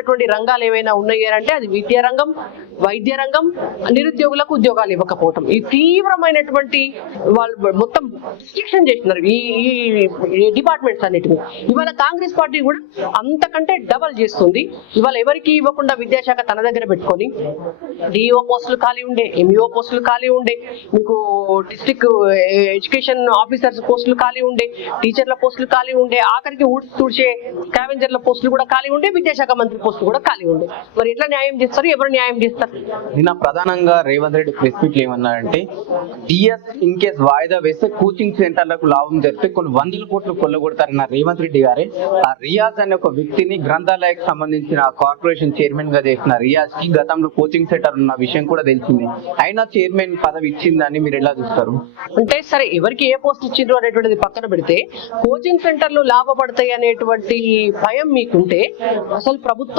చెప్పేటువంటి రంగాలు ఏవైనా ఉన్నాయి అంటే అది విద్యా రంగం, వైద్య రంగం, నిరుద్యోగులకు ఉద్యోగాలు ఇవ్వకపోవటం. ఈ తీవ్రమైనటువంటి వాళ్ళు మొత్తం రిస్ట్రిక్షన్ చేస్తున్నారు ఈ డిపార్ట్మెంట్స్ అన్నిటిని. ఇవాళ కాంగ్రెస్ పార్టీ కూడా అంతకంటే డబల్ చేస్తుంది. ఇవాళ ఎవరికి ఇవ్వకుండా విద్యాశాఖ తన దగ్గర పెట్టుకొని డిఓ పోస్టులు ఖాళీ ఉండే, ఎంఈఓ పోస్టులు ఖాళీ ఉండే, మీకు డిస్ట్రిక్ట్ ఎడ్యుకేషన్ ఆఫీసర్స్ పోస్టులు ఖాళీ ఉండే, టీచర్ల పోస్టులు ఖాళీ ఉండే, ఆఖరికి తుడిచే స్కావెంజర్ల పోస్టులు కూడా ఖాళీ ఉండే, విద్యాశాఖ మంత్రి పోస్టులు కూడా ఖాళీ ఉండే. మరి ఎట్లా న్యాయం చేస్తారు? ఎవరు న్యాయం చేస్తారు? నిన్న ప్రధానంగా రేవంత్ రెడ్డి ప్రెస్ మీట్ లో ఏమన్నారంటే డిఎస్ ఇన్ కేస్ వాయిదా వేస్తే కోచింగ్ సెంటర్లకు లాభం జరిపితే కొన్ని 100 కోట్లు కొల్లగొడతారన్న రేవంత్ రెడ్డి గారే ఆ రియాజ్ అనే ఒక వ్యక్తిని గ్రంథాలయకు సంబంధించిన కార్పొరేషన్ చైర్మన్ గా చేసిన రియాజ్ కి గతంలో కోచింగ్ సెంటర్ ఉన్న విషయం కూడా తెలిసింది. అయినా చైర్మన్ పదవి ఇచ్చిందని మీరు ఎలా చూస్తారు? అంటే సరే, ఎవరికి ఏ పోస్ట్ ఇచ్చిండ్రు అనేటువంటిది పక్కన పెడితే కోచింగ్ సెంటర్లు లాభపడతాయి అనేటువంటి భయం మీకుంటే అసలు ప్రభుత్వం